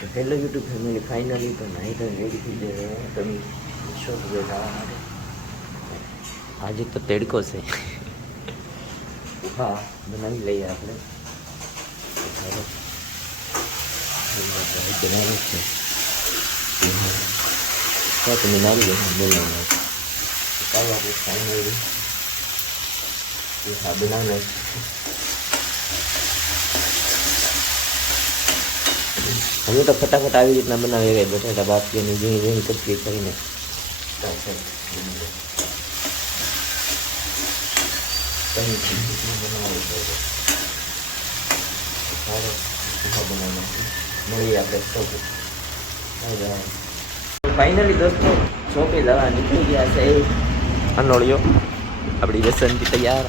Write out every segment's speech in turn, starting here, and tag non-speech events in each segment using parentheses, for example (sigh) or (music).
તો hello YouTube family finally તો નાહી તો રેડી થઈ ગયો તમે શોપ જવા માટે આજે તો તેડકો છે. હા બનાવી લઈએ આપણે. બનાવી છે બનાવી તમે નારી દો બનાવવા ચાલો આપણે ફાઇનલી હા બનાવના અમે તો ફટાફટ આવી રીતના બનાવી ગઈ બટાટા બાફીને ઝીણી ઝીણી કપકી કરીને. મળીએ આપણે સૌ ફાઇનલી દોસ્તો ચોપી જવા નીકળી ગયા છે. અનોળિયો આપણી વ્યસનથી તૈયાર.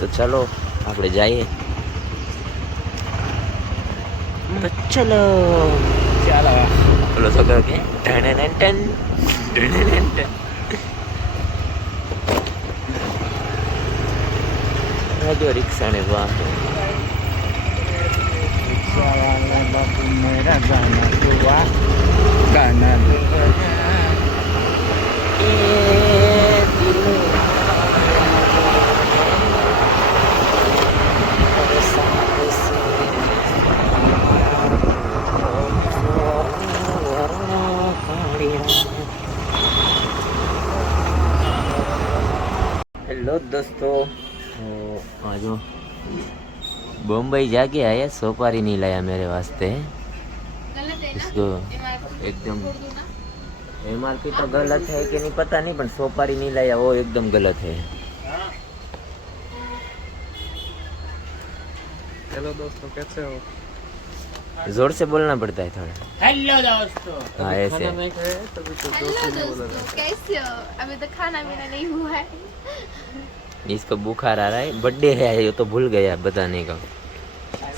તો ચલો આપણે જઈએ. ചലോ ചലോ ഉള്ള സ്വന്തമൊക്കെ radio riksane bapu riksane bapu merah gana tua gana tua दोस्तों तो बम्बई जाके आया सोपारी नहीं लाया मेरे वास्ते इसको एकदम एम आर पी तो गलत है कि नहीं पता नहीं पर सोपारी नहीं लाया वो एकदम गलत है हेलो दोस्तों कैसे हो ज़ोर से बोलना पड़ता है थोड़ा हेलो दोस्तों हाँ ऐसे खाना नहीं खाया तभी तो दोस्तों कैसे हो अभी तक खाना पीना नहीं हुआ है (laughs) इसको बुखार आ रहा है। बर्थडे है ये तो भूल गया बताने का।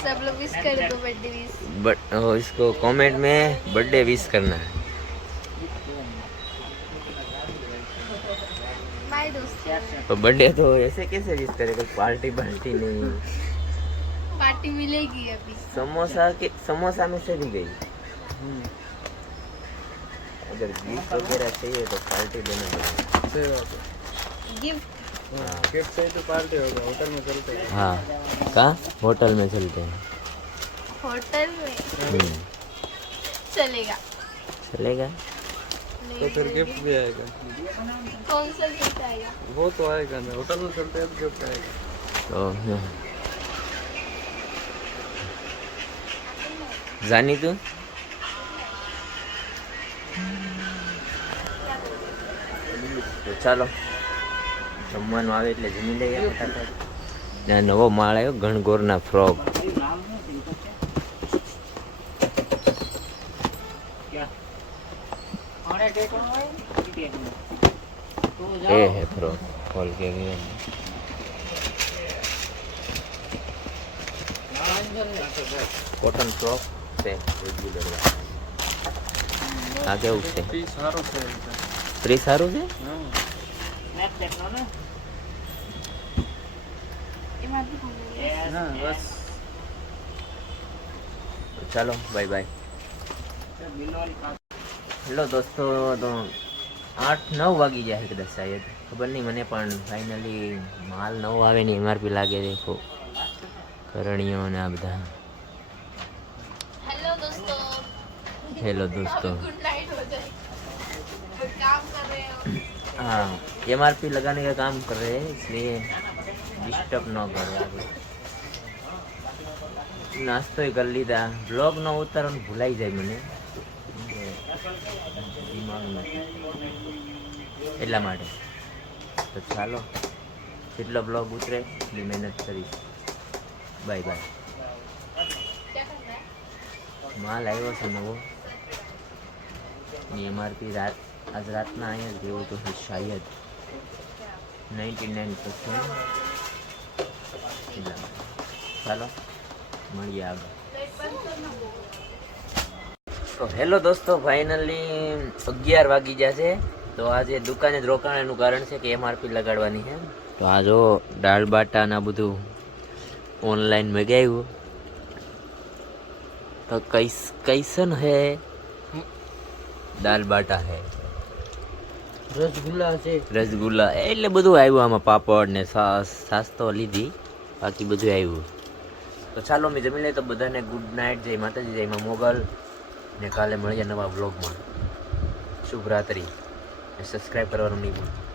सब लोग विश कर दो बर्थडे विश बट इसको कमेंट में बर्थडे विश करना है। तो बर्थडे तो ऐसे कैसे विश करे? कोई पार्टी पार्टी नहीं। पार्टी मिलेगी अभी। समोसा के समोसा में से भी गई। अगर गिफ्ट वगैरह चाहिए तो पार्टी देना पड़ेगा। सही बात है। तो हाँ। कहाँ? होटल में चलते हैं। होटल में? हम्म। चलेगा। चलेगा? तो फिर गिफ्ट भी आएगा। कौन सा गिफ्ट आएगा? वो तो आएगा ना होटल में चलते हैं तो गिफ्ट आएगा। तो हाँ। जानी तू तो चलो। જમવાનું આવે એટલે જમી લઈએ ફટાફટ. ના નવો માળ આવ્યો ગણગોરના ફ્રોક. એ હે ફ્રોક ફોલ કે કોટન ફ્રોક છે રેગ્યુલર આ કેવું છે? ફી સારો છે. ફ્રી સારું છે? ચાલો બાય બાય હેલો દોસ્તો તો આઠ નવ વાગી જાય કદાચ સાહેબ ખબર નહીં મને પણ. ફાઇનલી માલ નવ આવે ને એમઆરપી લાગે છે દેખો કરણીઓ ને આ બધા. હેલો દોસ્તો. हो हाँ एम आर पी लगाने का काम कर रहे हैं इसलिए डिस्टर्ब न करो આપણે નાસ્તો કરી લીધા બ્લોગ ન ઉતારવાનું ભૂલાઈ જાય મને દિમાગ નથી એટલા માટે તો ચાલો જેટલો બ્લોગ ઉતરે એટલી મહેનત કરીશ બાય બાય क्या करना है માલ આવ્યો છે નવો એમઆરપી રાત આજ રાતના અહીંયા દેવો તો છે શાયદ. નાઇન્ટી નાઇન પર્સન્ટ ચાલો, મળીએ આગળ. તો હેલો દોસ્તો ફાઇનલી અગિયાર વાગી ગયા છે. તો આજે દુકાને જ રોકાણ એનું કારણ છે કે એમઆરપી લગાડવાની છે. તો આ જો દાળ બાટા ને બધું ઓનલાઈન મગાવ્યું. તો કૈસ કૈસન હે? દાલ બાટા હે. રસગુલ્લા છે. રસગુલ્લા. એટલે બધું આવ્યું આમાં પાપડ ને સાસ સાસ તો લીધી. બાકી બધું આવ્યું. તો ચાલો મેં જમી લઈએ તો બધાને ગુડ નાઇટ જય માતાજી, જય માં મોગલ. ને કાલે મળીએ નવા વ્લોગમાં શુભ રાત્રિ સબસ્ક્રાઈબ કરવાનું નહીં ભૂલતા.